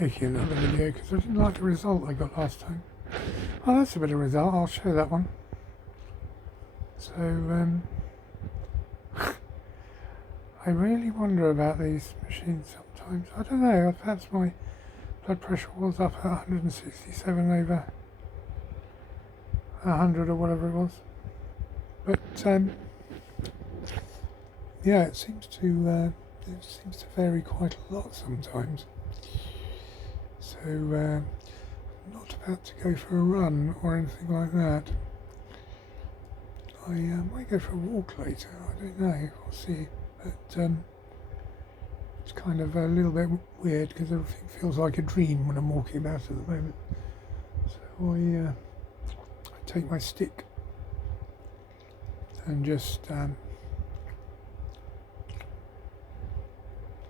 making another video because I didn't like the result I got last time. Oh, that's a better result. I'll show that one. So, I really wonder about these machines sometimes. I don't know, perhaps my blood pressure was up at 167 over 100 or whatever it was. But, yeah, it seems to vary quite a lot sometimes. So, I'm not about to go for a run or anything like that. I might go for a walk later, I don't know, we'll see. But it's kind of a little bit weird because everything feels like a dream when I'm walking about at the moment. So I take my stick and just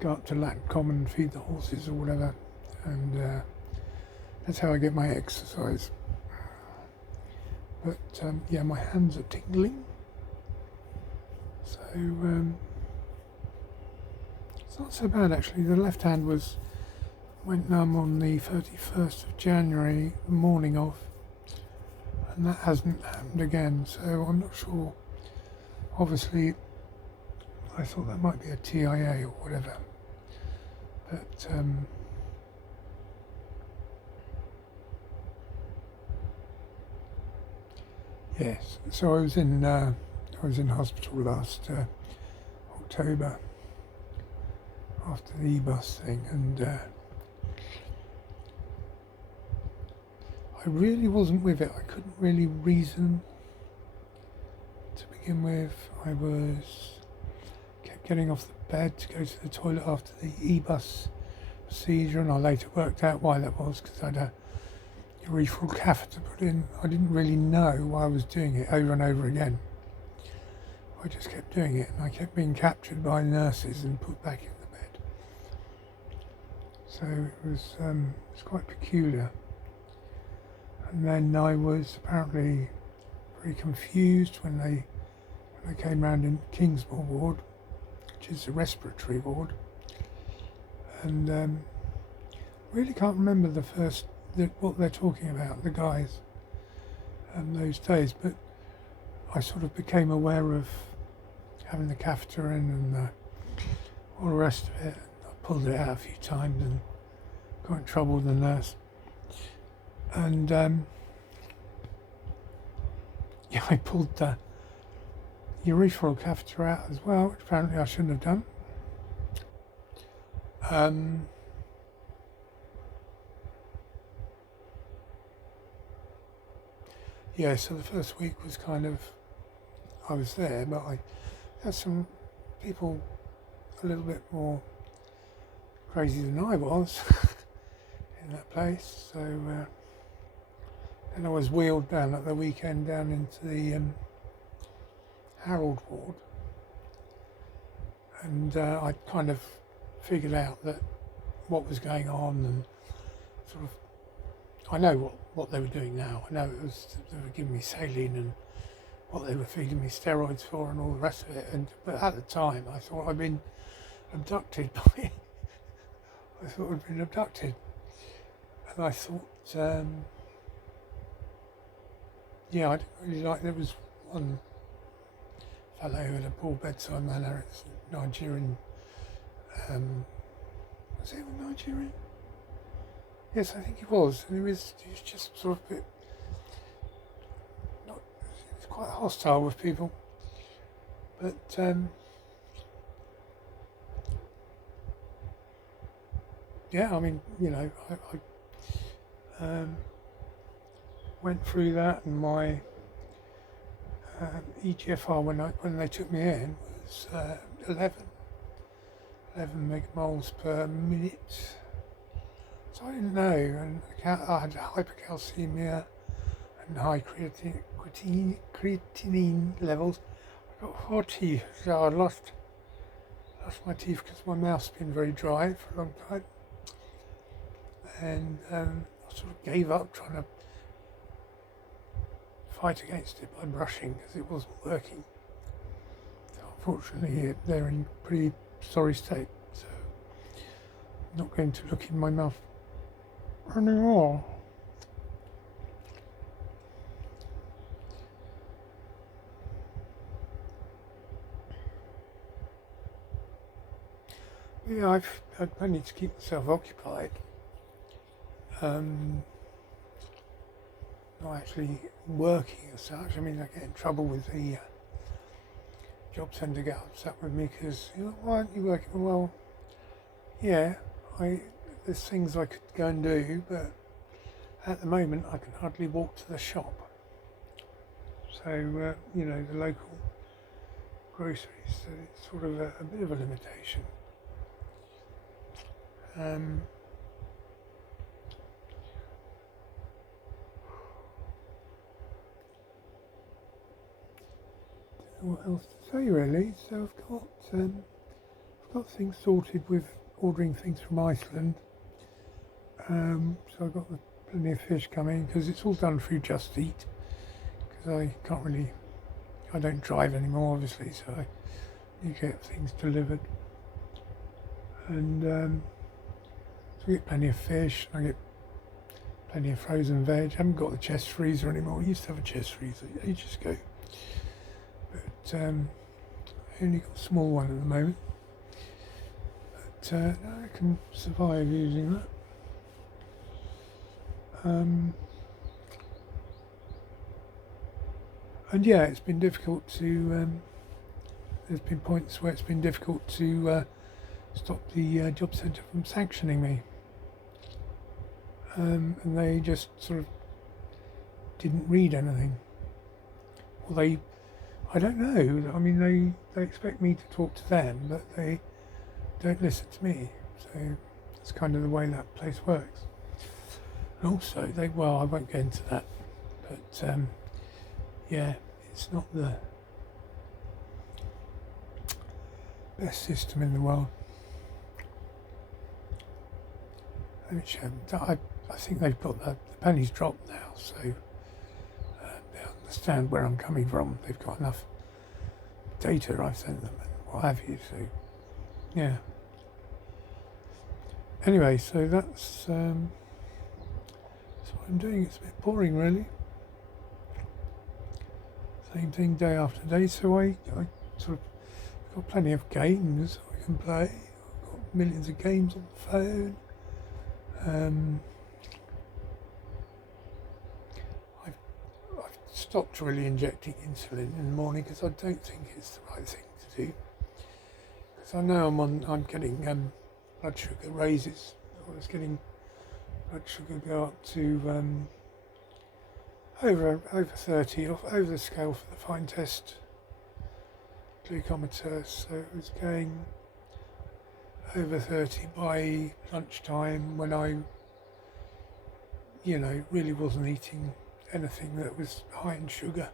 go up to Latin Common and feed the horses or whatever, and that's how I get my exercise. But yeah, my hands are tingling, so it's not so bad actually. The left hand went numb on the 31st of January, the morning of, and that hasn't happened again, so I'm not sure. Obviously I thought that might be a TIA or whatever, but yes. So I was in hospital last October after the e-bus thing, and I really wasn't with it. I couldn't really reason to begin with. I kept getting off the bed to go to the toilet after the e-bus procedure, and I later worked out why that was, because I had a urethral catheter put in. I didn't really know why I was doing it over and over again. I just kept doing it, and I kept being captured by nurses and put back in the bed. So it was quite peculiar. And then I was apparently very confused when they came round in Kingsmore ward, which is the respiratory ward, and really can't remember what they're talking about, the guys, those days, but I sort of became aware of having the catheter in and all the rest of it. I pulled it out a few times and got in trouble with the nurse. And yeah, I pulled the urethral catheter out as well, which apparently I shouldn't have done. Yeah, so the first week was kind of, I was there, but I had some people a little bit more crazy than I was in that place. So then I was wheeled down at the weekend down into the Harold ward, and I kind of figured out that what was going on, and sort of, I know what they were doing now. I know it was, they were giving me saline and what they were feeding me steroids for and all the rest of it. But at the time, I thought I'd been abducted by. I thought I'd been abducted, and I thought, yeah, I didn't really like. There was one fellow who had a poor bedside manner. It's Nigerian. Was he Nigerian? Yes, I think he was. And he was just sort of a bit, he was quite hostile with people. But yeah, I mean, you know, I went through that, and my EGFR when they took me in was 11 megamoles per minute. So I didn't know, and I had hypercalcemia and high creatinine levels. I got 4 teeth, so I lost my teeth because my mouth's been very dry for a long time, and I sort of gave up trying to fight against it by brushing because it wasn't working. So unfortunately, they're in pretty sorry state. So I'm not going to look in my mouth anymore. Yeah, I've managed to keep myself occupied. Not actually working as such. I mean, I get in trouble with the job centre, get upset with me because, why aren't you working? Well, yeah, there's things I could go and do, but at the moment I can hardly walk to the shop. So, the local groceries, so it's sort of a bit of a limitation. What else to say really? So I've got things sorted with ordering things from Iceland. So I've got plenty of fish coming because it's all done through Just Eat. Because I don't drive anymore, obviously, so I need to get things delivered. And so I get plenty of fish. I get plenty of frozen veg. I haven't got the chest freezer anymore. I used to have a chest freezer ages ago, but I only got a small one at the moment. But I can survive using that. And yeah, it's been difficult to. There's been points where it's been difficult to stop the job centre from sanctioning me, and they just sort of didn't read anything. Well, I don't know. I mean, they expect me to talk to them, but they don't listen to me. So that's kind of the way that place works. And also, I won't get into that, but yeah, it's not the best system in the world. I think they've got the pennies dropped now, so they understand where I'm coming from. They've got enough data I've sent them and what have you, so yeah. Anyway, so that's what I'm doing. It's a bit boring, really. Same thing day after day, so I sort of got plenty of games I can play. I've got millions of games on the phone. I've stopped really injecting insulin in the morning because I don't think it's the right thing to do. Because I know I'm getting blood sugar raises. I was getting blood sugar go up to over 30, over the scale for the fine test glucometer, so it was going over 30 by lunchtime when I, really wasn't eating anything that was high in sugar.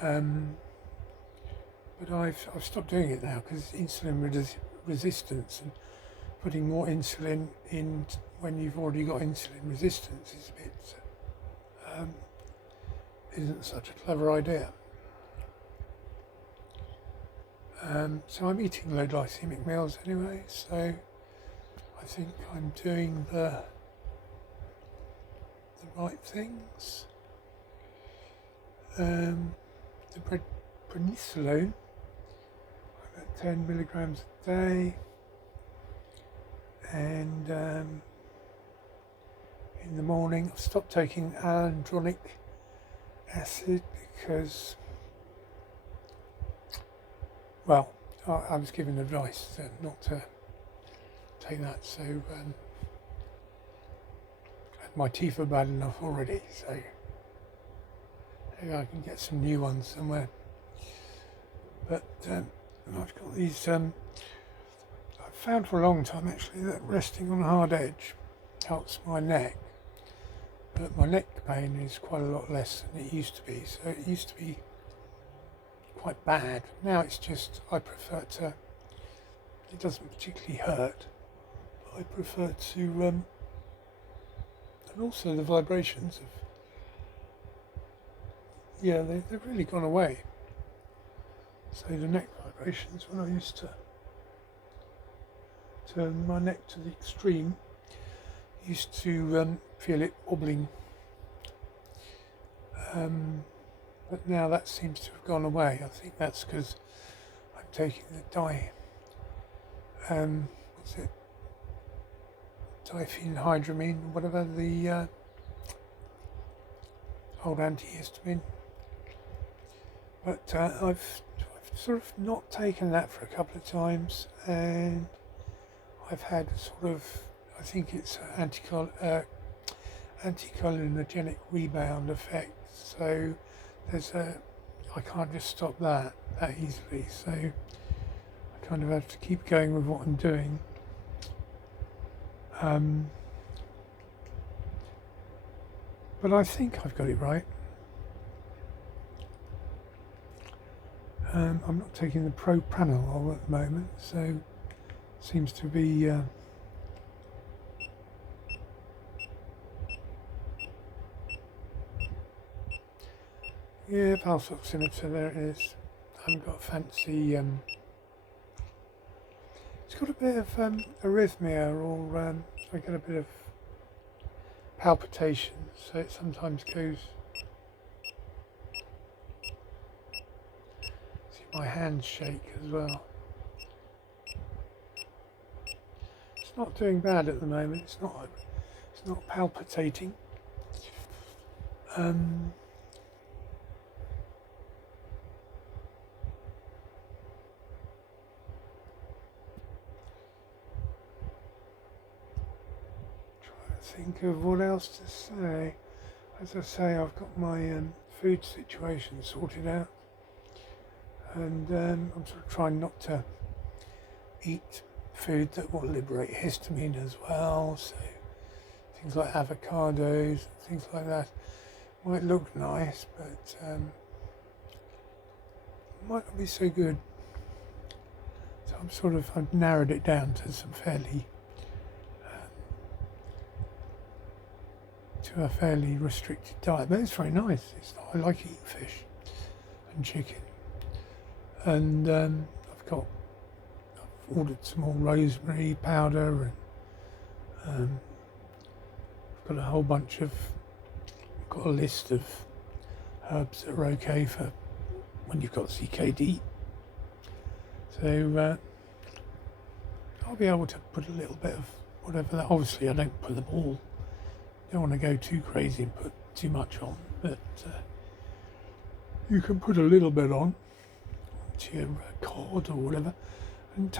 But I've stopped doing it now because insulin resistance and putting more insulin in when you've already got insulin resistance is a bit isn't such a clever idea. So I'm eating low glycemic meals anyway, so I think I'm doing the right things. The prednisolone, I'm at 10 milligrams a day, and in the morning I've stopped taking alendronic acid because, well, I was given advice not to take that, so and my teeth are bad enough already, so maybe I can get some new ones somewhere. But I've got these, I've found for a long time actually that resting on a hard edge helps my neck, but my neck pain is quite a lot less than it used to be. So it used to be quite bad. Now it's just, I prefer to, it doesn't particularly hurt, but I prefer to, and also the vibrations of, they've really gone away. So the neck vibrations, when I used to turn my neck to the extreme, used to feel it wobbling, but now that seems to have gone away. I think that's because I'm taking the what's it, diphenhydramine, whatever, the old antihistamine. But I've sort of not taken that for a couple of times, and I've had sort of, I think it's anticholinergic rebound effect. So I can't just stop that easily. So I kind of have to keep going with what I'm doing. But I think I've got it right. I'm not taking the propranolol at the moment, so seems to be yeah, pulse oximeter, there it is. I haven't got a fancy it's got a bit of arrhythmia, or I get a bit of palpitation, so it sometimes goes. See, my hands shake as well. It's not doing bad at the moment. It's not palpitating. Think of what else to say. As I say, I've got my food situation sorted out, and I'm sort of trying not to eat food that will liberate histamine as well. So things like avocados, things like that might look nice, but might not be so good. So I've narrowed it down to some to a fairly restricted diet, but it's very nice. I like eating fish and chicken, and I've ordered some more rosemary powder, and I've got a whole bunch of. I've got a list of herbs that are okay for when you've got CKD. So I'll be able to put a little bit of whatever that. Obviously, I don't put them all. Don't want to go too crazy and put too much on, but you can put a little bit on to your cod or whatever, and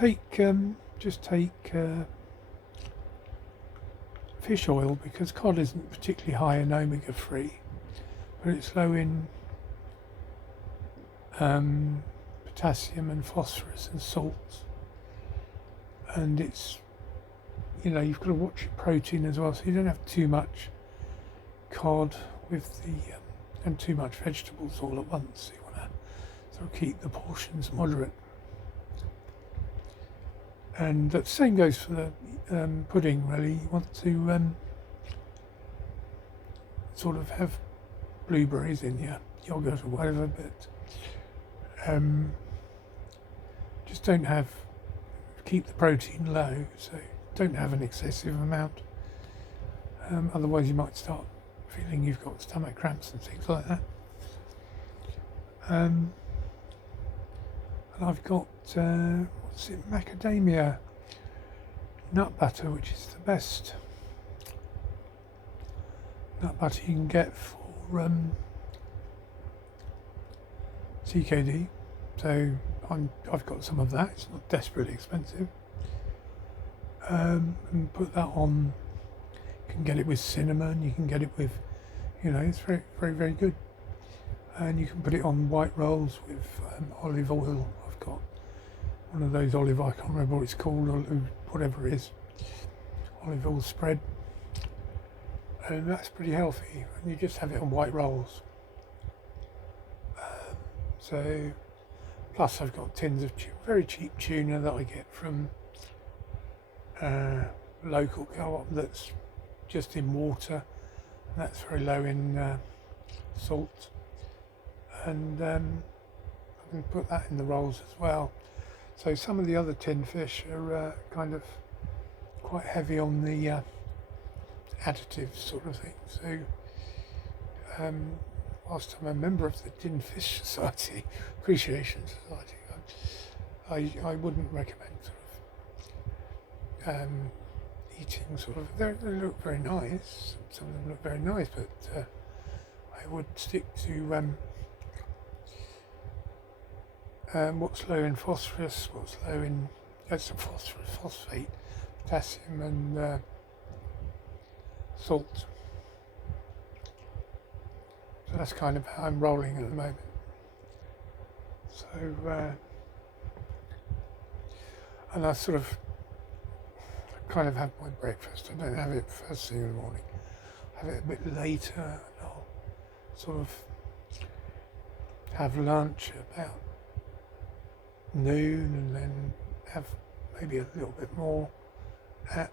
just take fish oil, because cod isn't particularly high in omega-3, but it's low in potassium and phosphorus and salts, and it's, you've got to watch your protein as well, so you don't have too much cod with and too much vegetables all at once. You want to sort of keep the portions moderate. And the same goes for the pudding, really. You want to sort of have blueberries in your yogurt or whatever, but just keep the protein low, so don't have an excessive amount, otherwise you might start feeling you've got stomach cramps and things like that. And I've got macadamia nut butter, which is the best nut butter you can get for CKD, so I've got some of that. It's not desperately expensive. And put that on. You can get it with cinnamon, you can get it with, it's very, very, very good. And you can put it on white rolls with olive oil. I've got one of those I can't remember what it's called, or whatever it is, olive oil spread. And that's pretty healthy, and you just have it on white rolls. So, plus I've got tins of very cheap tuna that I get from local co-op that's just in water, and that's very low in salt, and I can put that in the rolls as well. So some of the other tin fish are kind of quite heavy on the additive sort of thing. So whilst I'm a member of the Tin Fish Society, Appreciation Society, I wouldn't recommend sort of eating sort of, they look very nice, some of them look very nice, but I would stick to what's low in phosphorus, what's low in phosphorus, phosphate, potassium and salt. So that's kind of how I'm rolling at the moment. So, and I sort of kind of have my breakfast. I don't have it first thing in the morning. I have it a bit later, and I'll sort of have lunch about noon, and then have maybe a little bit more at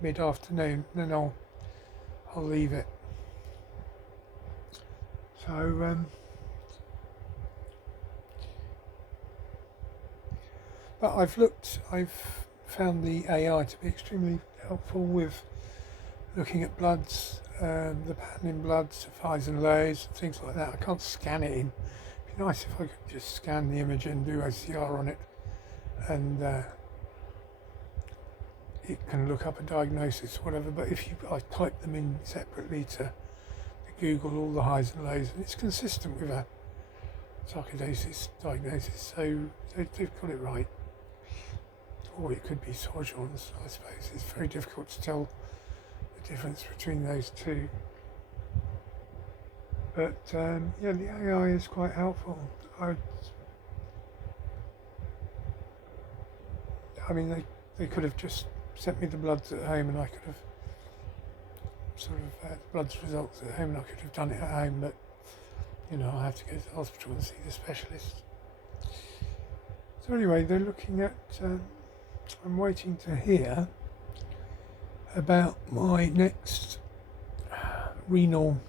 mid-afternoon. Then I'll leave it. So but I've found the AI to be extremely helpful with looking at bloods, the pattern in bloods, highs and lows, things like that. I can't scan it in. It'd be nice if I could just scan the image and do OCR on it, and it can look up a diagnosis or whatever. But if I type them in separately to Google all the highs and lows, and it's consistent with a sarcoidosis diagnosis, so they've got it right. Or it could be Sjögren's, I suppose. It's very difficult to tell the difference between those two. But yeah, the AI is quite helpful. I mean, they could have just sent me the bloods at home, and I could have sort of the bloods results at home, and I could have done it at home, but you know, I have to go to the hospital and see the specialist. So anyway, they're looking at I'm waiting to hear about my next renal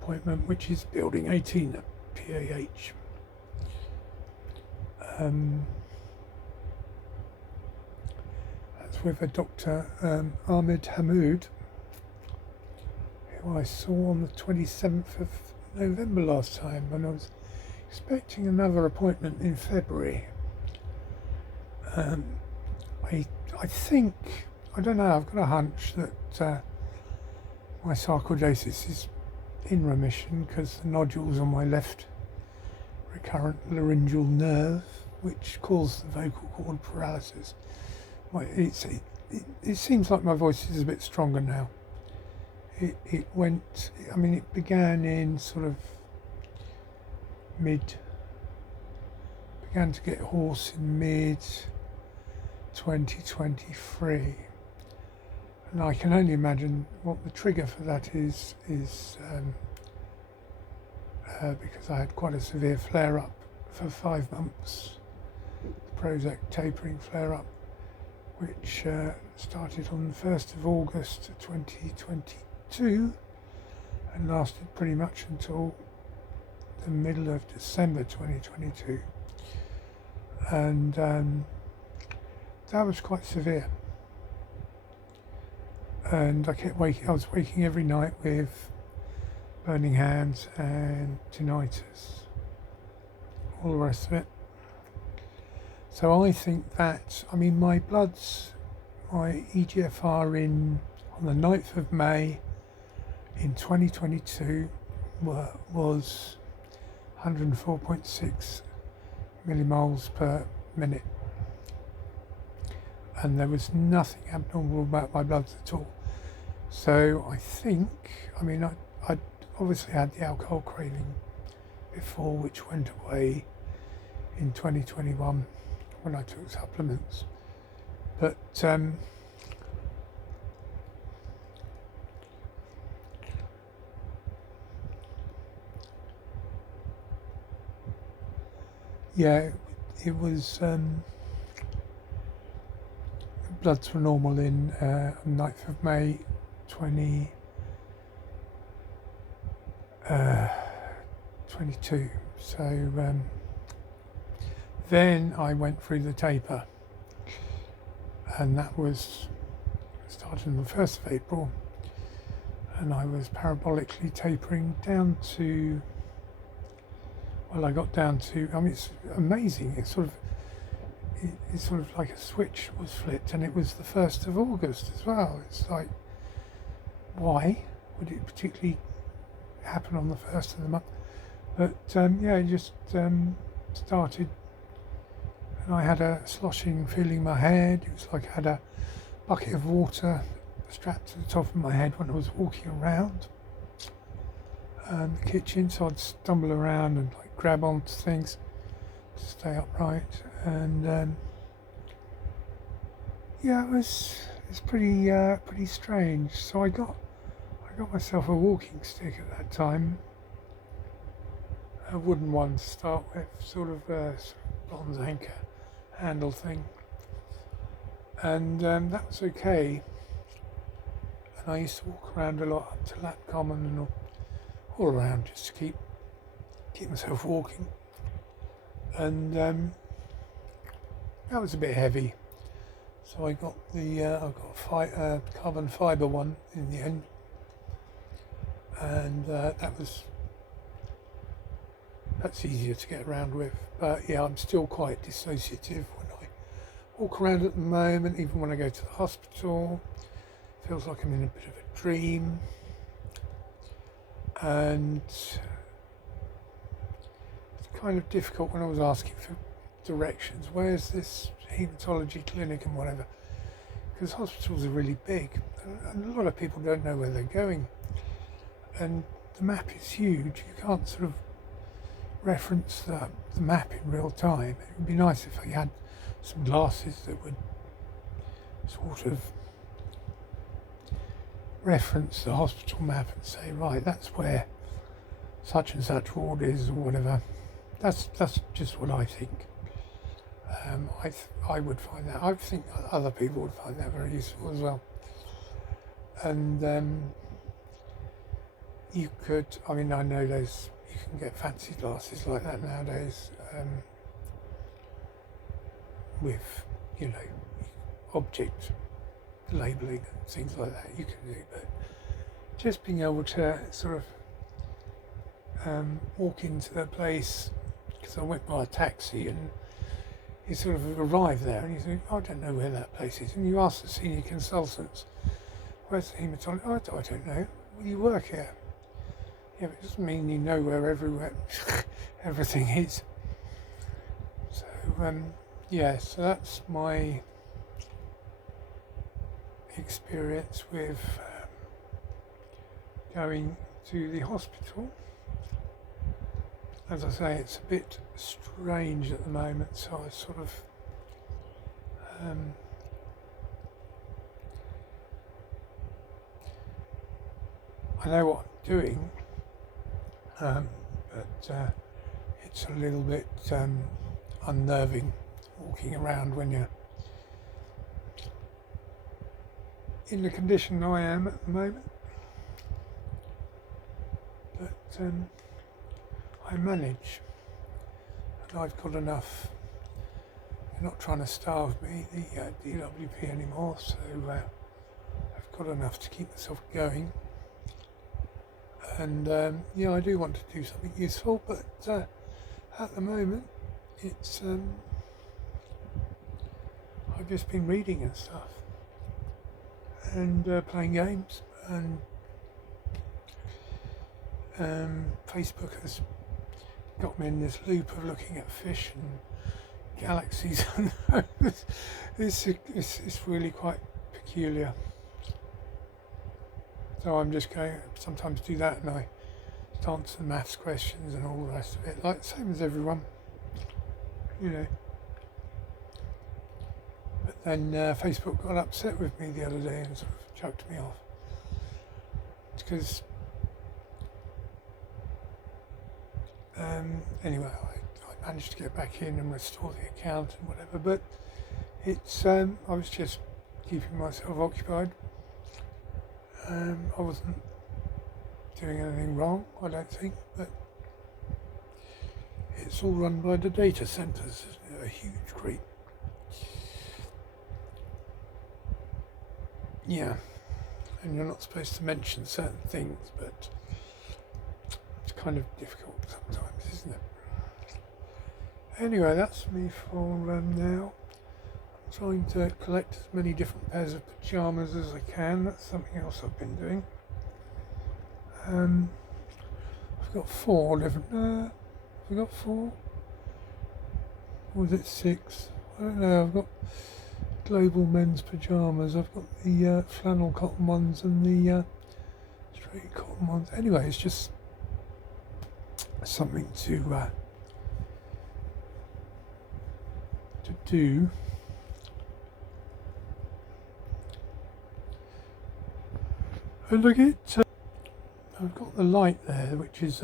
appointment, which is building 18 at PAH. That's with a Dr. Ahmed Hamoud, who I saw on the 27th of November last time, and I was expecting another appointment in February. I think, I don't know, I've got a hunch that my sarcoidosis is in remission, because the nodules on my left recurrent laryngeal nerve, which caused the vocal cord paralysis, it seems like my voice is a bit stronger now. It began in sort of began to get hoarse in mid 2023, and I can only imagine what the trigger for that is because I had quite a severe flare-up for 5 months, the Prozac tapering flare-up, which started on the 1st of August 2022 and lasted pretty much until the middle of December 2022, and that was quite severe, and I was waking every night with burning hands and tinnitus, all the rest of it. So I think that, my bloods, my EGFR on the 9th of May in 2022 was 104.6 millimoles per minute. And there was nothing abnormal about my bloods at all. So I think, I obviously had the alcohol craving before, which went away in 2021 when I took supplements. But yeah, it was bloods were normal in 9th of May 2022. So then I went through the taper, and that was started on the 1st of April, and I was parabolically tapering down to, well, I got down to, I mean, it's amazing. It's sort of like a switch was flipped, and it was the 1st of August as well. It's like, why would it particularly happen on the 1st of the month? But yeah, it just started, and I had a sloshing feeling in my head. It was like I had a bucket of water strapped to the top of my head when I was walking around the kitchen, so I'd stumble around and like grab onto things to stay upright, and yeah, it's pretty strange. So I got myself a walking stick at that time, a wooden one to start with, sort of bronze anchor handle thing, and that was okay. And I used to walk around a lot up to Lat Common and all around just to keep myself walking, and that was a bit heavy. So I got a carbon fibre one in the end, and that's easier to get around with. But yeah, I'm still quite dissociative when I walk around at the moment. Even when I go to the hospital, it feels like I'm in a bit of a dream, and it's kind of difficult when I was asking for directions. Where's this haematology clinic and whatever? Because hospitals are really big, and a lot of people don't know where they're going, and the map is huge. You can't sort of reference the map in real time. It would be nice if I had some glasses that would sort of reference the hospital map and say, right, that's where such and such ward is, or whatever. That's just what I think. I would find that. I think other people would find that very useful as well. And you could, I mean, I know you can get fancy glasses like that nowadays, with, object labelling and things like that you can do. But just being able to sort of walk into the place, because I went by a taxi, and you sort of arrive there and you think, I don't know where that place is, and you ask the senior consultants, where's the haematologist? I don't know. Well, you work here. Yeah, but it doesn't mean you know where everything is. So yeah, so that's my experience with going to the hospital. As I say, it's a bit strange at the moment, so I sort of I know what I'm doing, but it's a little bit unnerving walking around when you're in the condition I am at the moment. But I manage, and I've got enough. They're not trying to starve me, the DWP, anymore, so I've got enough to keep myself going. And yeah, I do want to do something useful, but at the moment it's I've just been reading and stuff, and playing games, and Facebook has got me in this loop of looking at fish and galaxies. It's really quite peculiar. So I'm just going to sometimes do that, and I answer the maths questions and all the rest of it, like the same as everyone, But then Facebook got upset with me the other day and sort of chucked me off, because anyway, I managed to get back in and restore the account and whatever, but it's I was just keeping myself occupied. I wasn't doing anything wrong, I don't think, but it's all run by the data centres, a huge, great yeah, and you're not supposed to mention certain things, but it's kind of difficult sometimes, isn't it? Anyway, that's me for now. I'm trying to collect as many different pairs of pyjamas as I can. That's something else I've been doing. I've got 4 different. Have I got 4? Or was it 6? I don't know. I've got global men's pyjamas. I've got the flannel cotton ones and the straight cotton ones. Anyway, it's just something to do. And look at I've got the light there, which is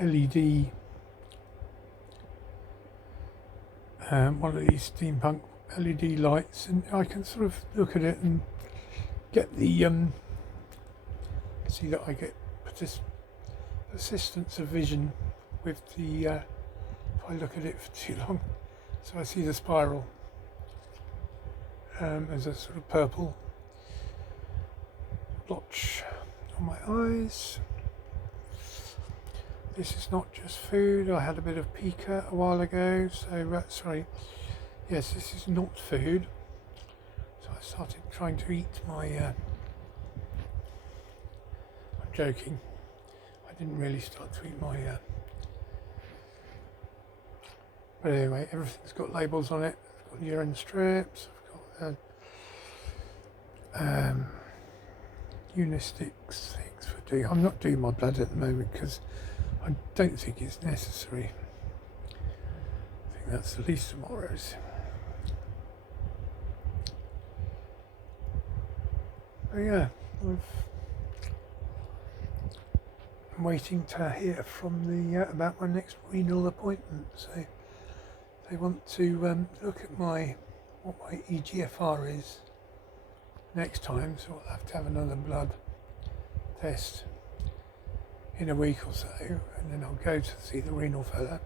LED. One of these steampunk LED lights, and I can sort of look at it and get the see that I get persistence of vision with the if I look at it for too long. So I see the spiral as a sort of purple blotch on my eyes. This is not just food. I had a bit of pica a while ago, so sorry. Yes, this is not food. So I started trying to eat my. I'm joking. I didn't really start to eat my. But anyway, everything's got labels on it. I've got urine strips. I've got Unistics things for doing. I'm not doing my blood at the moment because I don't think it's necessary. I think that's the least of my worries. But yeah, I'm waiting to hear from the about my next renal appointment. So they want to look at what my EGFR is next time. So I'll have to have another blood test in a week or so, and then I'll go to see the renal fella,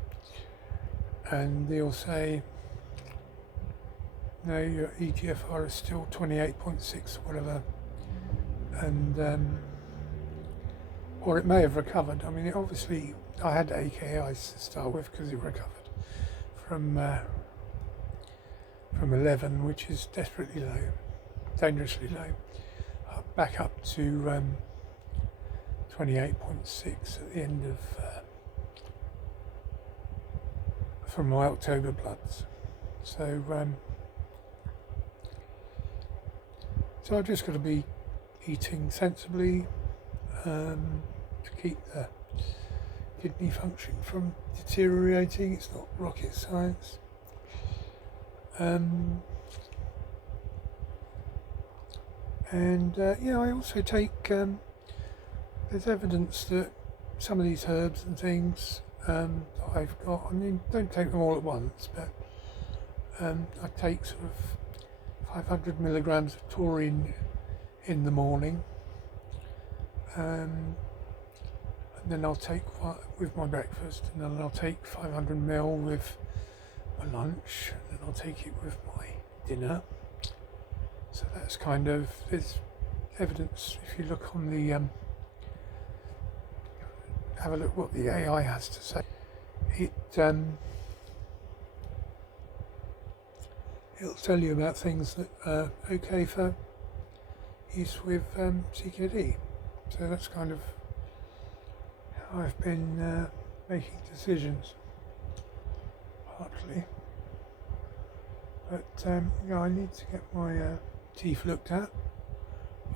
and they'll say, no, your EGFR is still 28.6 or whatever, and or it may have recovered. I mean, obviously I had AKIs to start with because it recovered from 11, which is desperately low, dangerously low, back up to 28.6 at the end of from my October bloods. So so I've just got to be eating sensibly to keep the kidney function from deteriorating. It's not rocket science. And I also take there's evidence that some of these herbs and things I've got, I mean, don't take them all at once, but I take sort of 500 milligrams of taurine in the morning, and then I'll take with my breakfast, and then I'll take 500 ml with my lunch, and then I'll take it with my dinner. So that's kind of, there's evidence, if you look on the have a look what the AI has to say. It'll tell you about things that are okay for use with CKD. So that's kind of how I've been making decisions, partly. But I need to get my teeth looked at.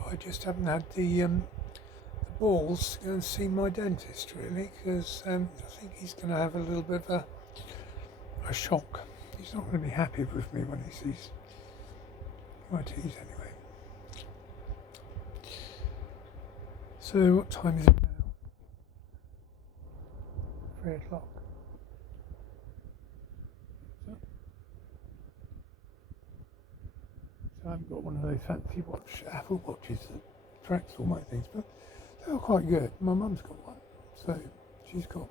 I just haven't had the balls to go and see my dentist, really, because I think he's going to have a little bit of a shock. He's not going to be happy with me when he sees my teeth, anyway. So what time is it now? 3 o'clock. So I haven't got one of those fancy Apple watches that tracks all my things, but they're quite good. My mum's got one, so she's got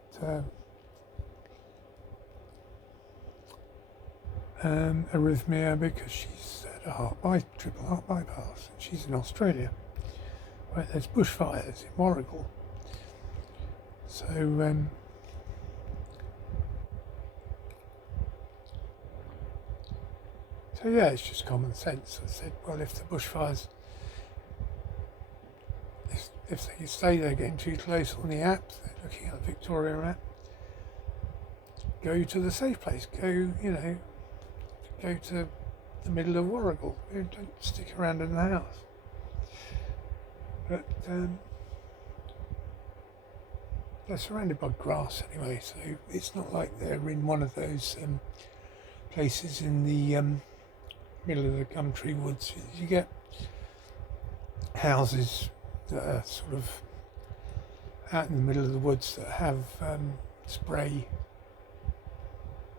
arrhythmia because she's had a triple heart bypass. She's in Australia, where there's bushfires in Warragul. So so yeah, it's just common sense. I said, well, if the bushfires, if they say they're getting too close on the app, they're looking at the Victoria app, go to the safe place. Go to the middle of Warragul. Don't stick around in the house. But they're surrounded by grass anyway, so it's not like they're in one of those places in the middle of the Gumtree Woods. You get houses that are sort of out in the middle of the woods that have spray.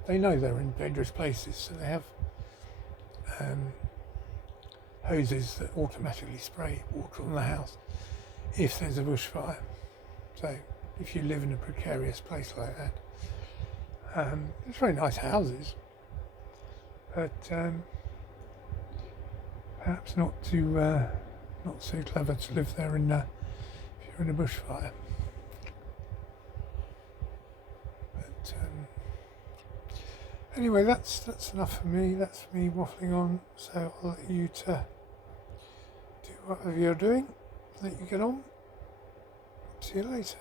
They know they're in dangerous places, so they have hoses that automatically spray water on the house if there's a bushfire. So if you live in a precarious place like that, it's very nice houses, but perhaps not so clever to live there if you're in a bushfire. But anyway, that's enough for me. That's me waffling on. So I'll let you to do whatever you're doing. Let you get on. See you later.